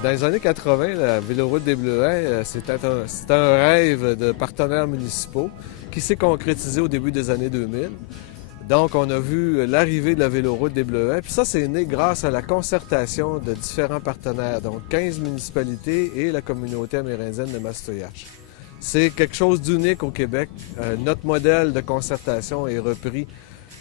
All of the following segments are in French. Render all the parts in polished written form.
Dans les années 80, la Véloroute des Bleuets, c'était un rêve de partenaires municipaux qui s'est concrétisé au début des années 2000. Donc, on a vu l'arrivée de la Véloroute des Bleuets. Puis ça, c'est né grâce à la concertation de différents partenaires, donc 15 municipalités et la communauté amérindienne de Mastoyache. C'est quelque chose d'unique au Québec. Notre modèle de concertation est repris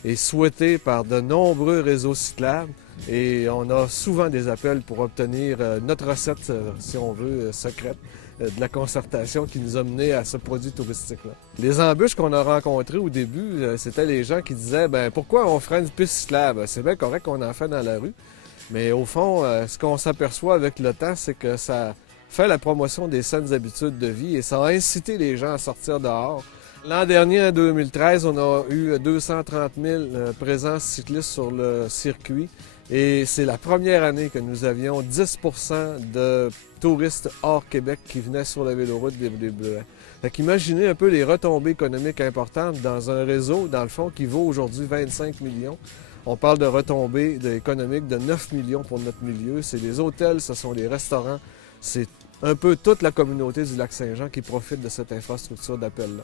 et souhaité par de nombreux réseaux cyclables. Et on a souvent des appels pour obtenir notre recette, si on veut, secrète de la concertation qui nous a menés à ce produit touristique-là. Les embûches qu'on a rencontrées au début, c'était les gens qui disaient « pourquoi on ferait une piste cyclable? C'est bien correct qu'on en fait dans la rue. » Mais au fond, ce qu'on s'aperçoit avec le temps, c'est que ça fait la promotion des saines habitudes de vie et ça a incité les gens à sortir dehors. L'an dernier, en 2013, on a eu 230 000 présences cyclistes sur le circuit et c'est la première année que nous avions 10 % de touristes hors Québec qui venaient sur la Véloroute des Bleuets. Fait qu'imaginez un peu les retombées économiques importantes dans un réseau, dans le fond, qui vaut aujourd'hui 25 millions. On parle de retombées économiques de 9 millions pour notre milieu. C'est les hôtels, ce sont les restaurants, c'est un peu toute la communauté du Lac-Saint-Jean qui profite de cette infrastructure d'appel-là.